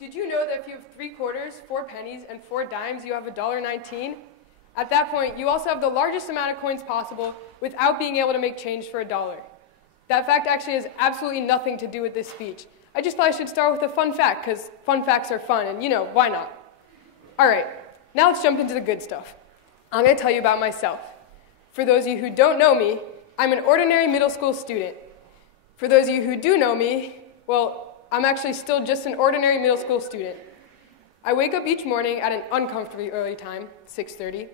Did you know that if you have 3 quarters, 4 pennies, and 4 dimes, you have $1.19? At that point, you also have the largest amount of coins possible without being able to make change for $1. That fact actually has absolutely nothing to do with this speech. I just thought I should start with a fun fact, because fun facts are fun, and you know, why not? All right, now let's jump into the good stuff. I'm going to tell you about myself. For those of you who don't know me, I'm an ordinary middle school student. For those of you who do know me, well, I'm actually still just an ordinary middle school student. I wake up each morning at an uncomfortably early time, 6:30,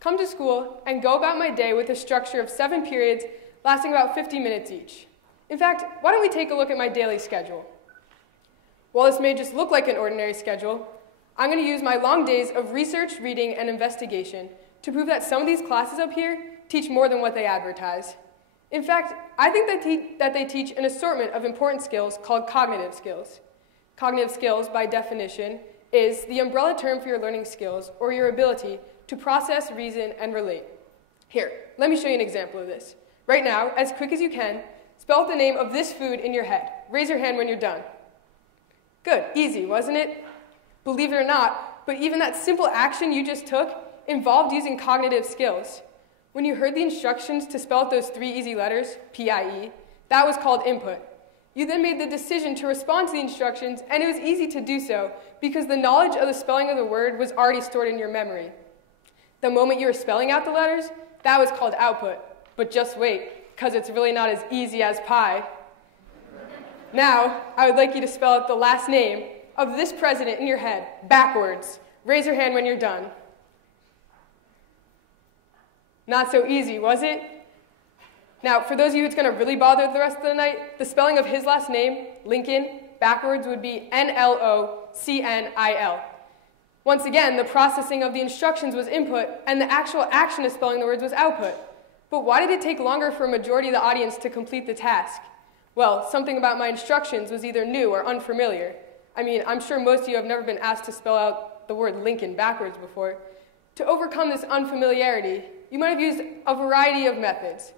come to school, and go about my day with a structure of 7 periods lasting about 50 minutes each. In fact, why don't we take a look at my daily schedule? While this may just look like an ordinary schedule, I'm going to use my long days of research, reading, and investigation to prove that some of these classes up here teach more than what they advertise. In fact, I think that they teach an assortment of important skills called cognitive skills. Cognitive skills, by definition, is the umbrella term for your learning skills or your ability to process, reason, and relate. Here, let me show you an example of this. Right now, as quick as you can, spell out the name of this food in your head. Raise your hand when you're done. Good, easy, wasn't it? Believe it or not, but even that simple action you just took involved using cognitive skills. When you heard the instructions to spell out those 3 easy letters, P-I-E, that was called input. You then made the decision to respond to the instructions, and it was easy to do so because the knowledge of the spelling of the word was already stored in your memory. The moment you were spelling out the letters, that was called output. But just wait, because it's really not as easy as pie. Now, I would like you to spell out the last name of this president in your head, backwards. Raise your hand when you're done. Not so easy, was it? Now, for those of you who's going to really bother the rest of the night, the spelling of his last name, Lincoln, backwards would be N-L-O-C-N-I-L. Once again, the processing of the instructions was input, and the actual action of spelling the words was output. But why did it take longer for a majority of the audience to complete the task? Well, something about my instructions was either new or unfamiliar. I mean, I'm sure most of you have never been asked to spell out the word Lincoln backwards before. To overcome this unfamiliarity, you might have used a variety of methods.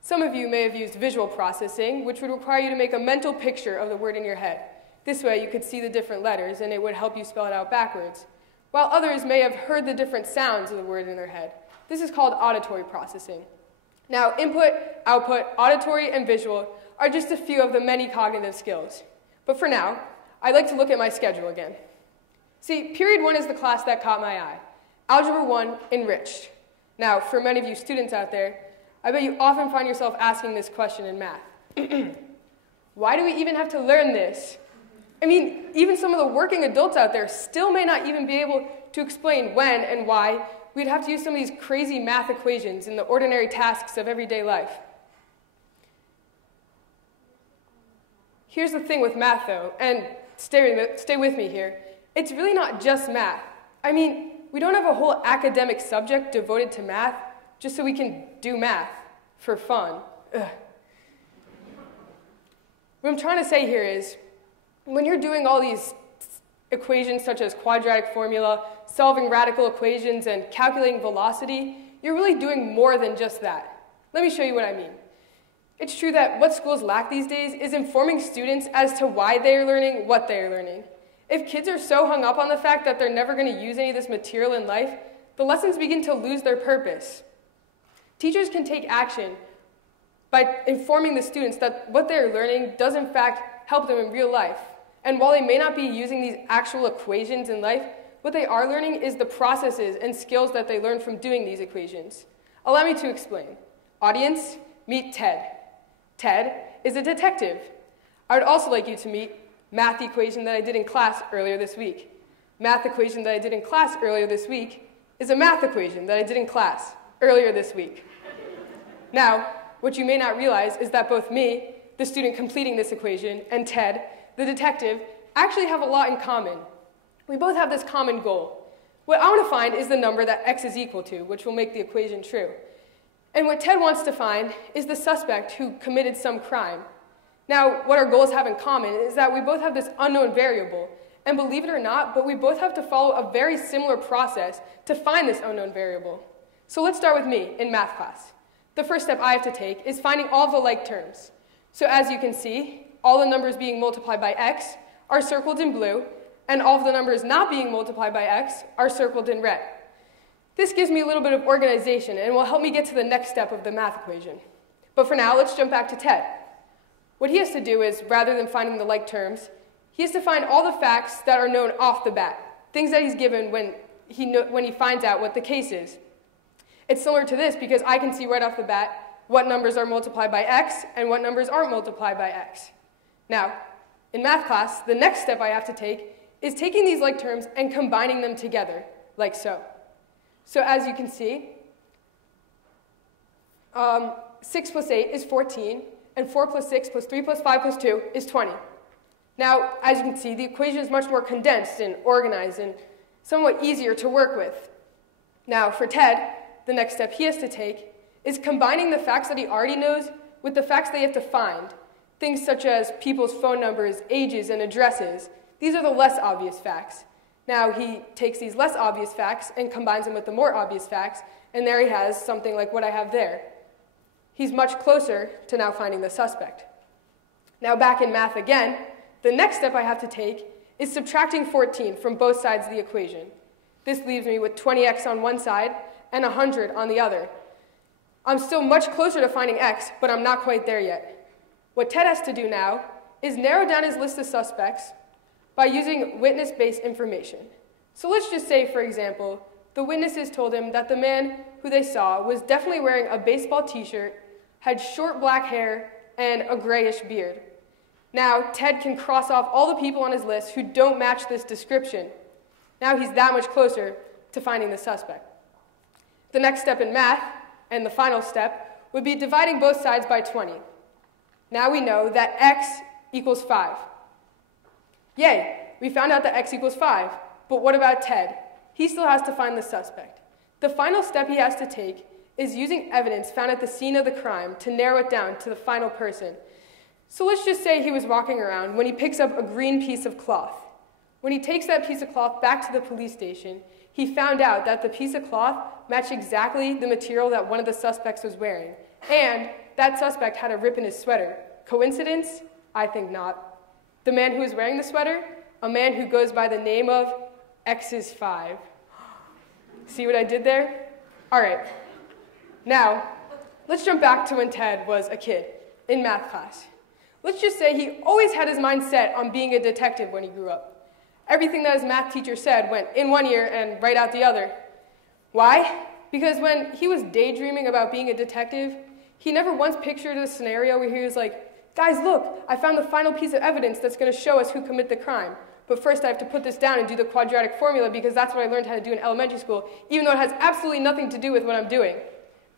Some of you may have used visual processing, which would require you to make a mental picture of the word in your head. This way, you could see the different letters, and it would help you spell it out backwards. While others may have heard the different sounds of the word in their head. This is called auditory processing. Now, input, output, auditory, and visual are just a few of the many cognitive skills. But for now, I'd like to look at my schedule again. See, period 1 is the class that caught my eye. Algebra 1, Enriched. Now, for many of you students out there, I bet you often find yourself asking this question in math. Why do we even have to learn this? I mean, even some of the working adults out there still may not even be able to explain when and why we'd have to use some of these crazy math equations in the ordinary tasks of everyday life. Here's the thing with math, though, and stay with me here. It's really not just math. I mean, we don't have a whole academic subject devoted to math just so we can do math for fun. Ugh. What I'm trying to say here is, when you're doing all these equations such as quadratic formula, solving radical equations, and calculating velocity, you're really doing more than just that. Let me show you what I mean. It's true that what schools lack these days is informing students as to why they are learning what they are learning. If kids are so hung up on the fact that they're never going to use any of this material in life, the lessons begin to lose their purpose. Teachers can take action by informing the students that what they're learning does in fact help them in real life. And while they may not be using these actual equations in life, what they are learning is the processes and skills that they learn from doing these equations. Allow me to explain. Audience, meet Ted. Ted is a detective. I would also like you to meet math equation that I did in class earlier this week. Math equation that I did in class earlier this week is a math equation that I did in class earlier this week. Now, what you may not realize is that both me, the student completing this equation, and Ted, the detective, actually have a lot in common. We both have this common goal. What I want to find is the number that x is equal to, which will make the equation true. And what Ted wants to find is the suspect who committed some crime. Now, what our goals have in common is that we both have this unknown variable, and believe it or not, but we both have to follow a very similar process to find this unknown variable. So let's start with me in math class. The first step I have to take is finding all of the like terms. So as you can see, all the numbers being multiplied by x are circled in blue, and all of the numbers not being multiplied by x are circled in red. This gives me a little bit of organization and will help me get to the next step of the math equation. But for now, let's jump back to Ted. What he has to do is, rather than finding the like terms, he has to find all the facts that are known off the bat, things that he's given when he finds out what the case is. It's similar to this because I can see right off the bat what numbers are multiplied by x and what numbers aren't multiplied by x. Now, in math class, the next step I have to take is taking these like terms and combining them together, like so. So as you can see, 6 plus 8 is 14, and 4 plus 6 plus 3 plus 5 plus 2 is 20. Now, as you can see, the equation is much more condensed and organized and somewhat easier to work with. Now, for Ted, the next step he has to take is combining the facts that he already knows with the facts that you have to find. Things such as people's phone numbers, ages, and addresses. These are the less obvious facts. Now he takes these less obvious facts and combines them with the more obvious facts, and there he has something like what I have there. He's much closer to now finding the suspect. Now back in math again, the next step I have to take is subtracting 14 from both sides of the equation. This leaves me with 20x on one side and 100 on the other. I'm still much closer to finding x, but I'm not quite there yet. What Ted has to do now is narrow down his list of suspects by using witness-based information. So let's just say, for example, the witnesses told him that the man who they saw was definitely wearing a baseball t-shirt, had short black hair, and a grayish beard. Now, Ted can cross off all the people on his list who don't match this description. Now he's that much closer to finding the suspect. The next step in math, and the final step, would be dividing both sides by 20. Now we know that x equals 5. Yay, we found out that x equals 5. But what about Ted? He still has to find the suspect. The final step he has to take is using evidence found at the scene of the crime to narrow it down to the final person. So let's just say he was walking around when he picks up a green piece of cloth. When he takes that piece of cloth back to the police station, he found out that the piece of cloth matched exactly the material that one of the suspects was wearing. And that suspect had a rip in his sweater. Coincidence? I think not. The man who was wearing the sweater? A man who goes by the name of X is 5. See what I did there? All right. Now, let's jump back to when Ted was a kid in math class. Let's just say he always had his mind set on being a detective when he grew up. Everything that his math teacher said went in one ear and right out the other. Why? Because when he was daydreaming about being a detective, he never once pictured a scenario where he was like, guys, look, I found the final piece of evidence that's going to show us who committed the crime. But first I have to put this down and do the quadratic formula because that's what I learned how to do in elementary school, even though it has absolutely nothing to do with what I'm doing.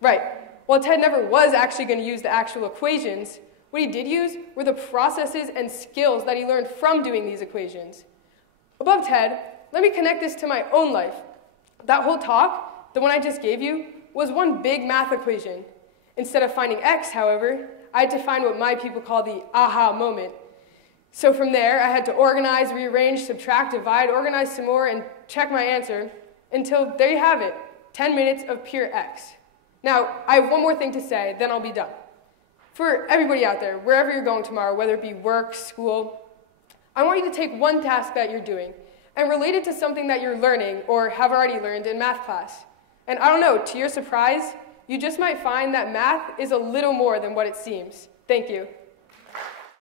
Right. Well, Ted never was actually going to use the actual equations. What he did use were the processes and skills that he learned from doing these equations. Above Ted, let me connect this to my own life. That whole talk, the one I just gave you, was one big math equation. Instead of finding x, however, I had to find what my people call the aha moment. So from there, I had to organize, rearrange, subtract, divide, organize some more, and check my answer until there you have it, 10 minutes of pure x. Now, I have one more thing to say, then I'll be done. For everybody out there, wherever you're going tomorrow, whether it be work, school, I want you to take one task that you're doing and relate it to something that you're learning or have already learned in math class. And I don't know, to your surprise, you just might find that math is a little more than what it seems. Thank you.